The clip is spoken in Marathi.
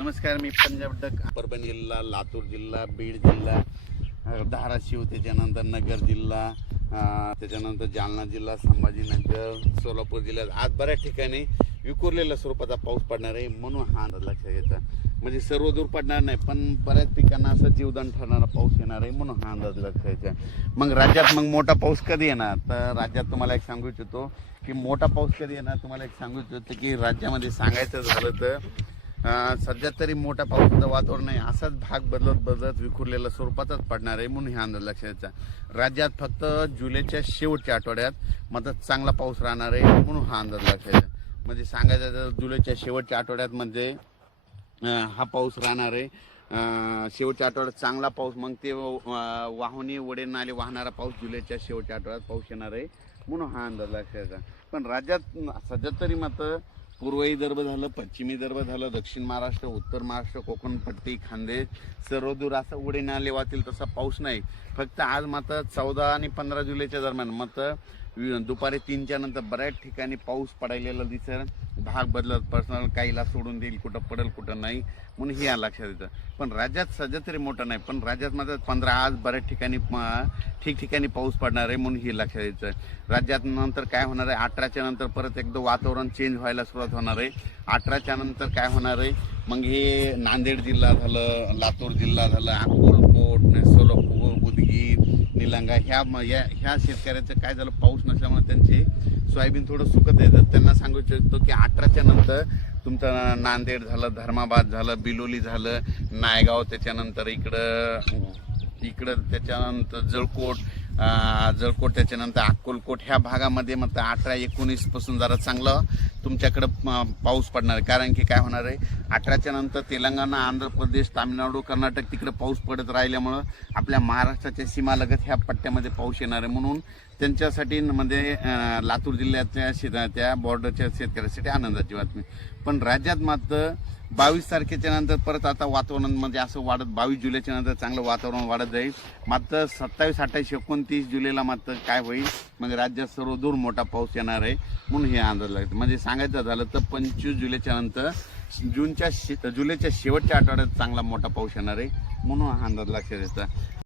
नमस्कार, मी पंजाब डक. परभणी जिल्हा, लातूर जिल्हा, बीड जिल्हा, धाराशिव, त्याच्यानंतर नगर जिल्हा, त्याच्यानंतर जालना जिल्हा, संभाजीनगर, सोलापूर जिल्ह्यात आज बऱ्याच ठिकाणी विखुरलेल्या स्वरूपाचा पाऊस पडणार आहे. म्हणून हा अंदाज लक्षात घ्यायचा. म्हणजे सर्व दूर पडणार नाही, पण बऱ्याच ठिकाणी असं जीवदान ठरणारा पाऊस येणार आहे. म्हणून हा अंदाज लक्षात घ्यायचा. मग राज्यात मोठा पाऊस कधी येणार? तर राज्यात तुम्हाला एक सांगू इच्छितो की मोठा पाऊस कधी येणार. तुम्हाला एक सांगू इच्छितो की राज्यामध्ये सांगायचं झालं तर सध्या तरी मोठा पावसाचं वातावरण नाही, असाच भाग बदलत विखुरलेल्या स्वरूपातच पडणार आहे. म्हणून हे अंदाज लक्षात घ्यायचा. राज्यात फक्त जुलैच्या शेवटच्या आठवड्यात मात्र चांगला पाऊस राहणार आहे. म्हणून हा अंदाज लक्षात घ्यायचा. म्हणजे सांगायचं तर जुलैच्या शेवटच्या आठवड्यात म्हणजे हा पाऊस राहणार आहे. शेवटच्या आठवड्यात चांगला पाऊस, मग ते वाहुनी वडे नाले वाहणारा पाऊस जुलैच्या शेवटच्या आठवड्यात पाऊस येणार आहे. म्हणून हा अंदाज लक्षात घ्यायचा. पण राज्यात सध्या तरी मात्र पूर्व विदर्भ झालं, पश्चिमी विदर्भ झालं, दक्षिण महाराष्ट्र, उत्तर महाराष्ट्र, कोकण पट्टी, खानदेश सर्व दूर असं उडे नाले वाहतील तसा पाऊस नाही. फक्त आज मात्र 14 आणि 15 जुलैच्या दरम्यान मात्र दुपारी 3च्या नंतर बऱ्याच ठिकाणी पाऊस पडायलेला दिसेल. भाग बदलत पर्सनल काहीला सोडून देईल, कुठं पडेल कुठं नाही. म्हणून हे लक्षात येतं. पण राज्यात सध्या तरी मोठं नाही, पण राज्यात मात्र 15 आज बऱ्याच ठिकाणी ठिकठिकाणी पाऊस पडणार आहे. म्हणून हे लक्षात यायचं. राज्यात नंतर काय होणार आहे, 18च्या नंतर परत एकदा वातावरण चेंज व्हायला सुरुवात होणार आहे. 18च्या नंतर काय होणार आहे, मग हे नांदेड जिल्हा झालं, लातूर जिल्हा झालं, अक्कलकोट, सोलापूर, उदगीर, निलंगा ह्या शेतकऱ्याचं काय झालं, पाऊस नसल्यामुळे त्यांचे सोयाबीन थोडं सुकत येतं. त्यांना सांगू इच्छितो की 18च्या नंतर तुमचं नांदेड झालं, धर्माबाद झालं, बिलोली झालं, नायगाव, त्याच्यानंतर इकडं त्याच्यानंतर जळकोट, त्याच्यानंतर अक्कलकोट ह्या भागामध्ये मग 18-19 पासून जरा चांगलं तुमच्याकडं पाऊस पडणार आहे. कारण की काय होणार आहे, 18च्या नंतर तेलंगणा, आंध्र प्रदेश, तामिळनाडू, कर्नाटक तिकडे पाऊस पडत राहिल्यामुळं आपल्या महाराष्ट्राच्या सीमालगत ह्या पट्ट्यामध्ये पाऊस येणार आहे. म्हणून त्यांच्यासाठी म्हणजे लातूर जिल्ह्याच्या त्या बॉर्डरच्या शेतकऱ्यासाठी आनंदाची बातमी. पण राज्यात मात्र 22 तारखेच्या नंतर परत आता वातावरण म्हणजे असं वाढत 22 जुलैच्या नंतर चांगलं वातावरण वाढत जाईल. मात्र 27, 28, 29 जुलैला मात्र काय होईल, म्हणजे राज्यात सर्व दूर मोठा पाऊस येणार आहे. म्हणून हे अंदाज लागतं. म्हणजे सांगायचं झालं तर 25 जुलैच्या नंतर जुलैच्या शेवटच्या आठवड्यात चांगला मोठा पाऊस येणार आहे. म्हणून हा अंदाज लक्षात येतं.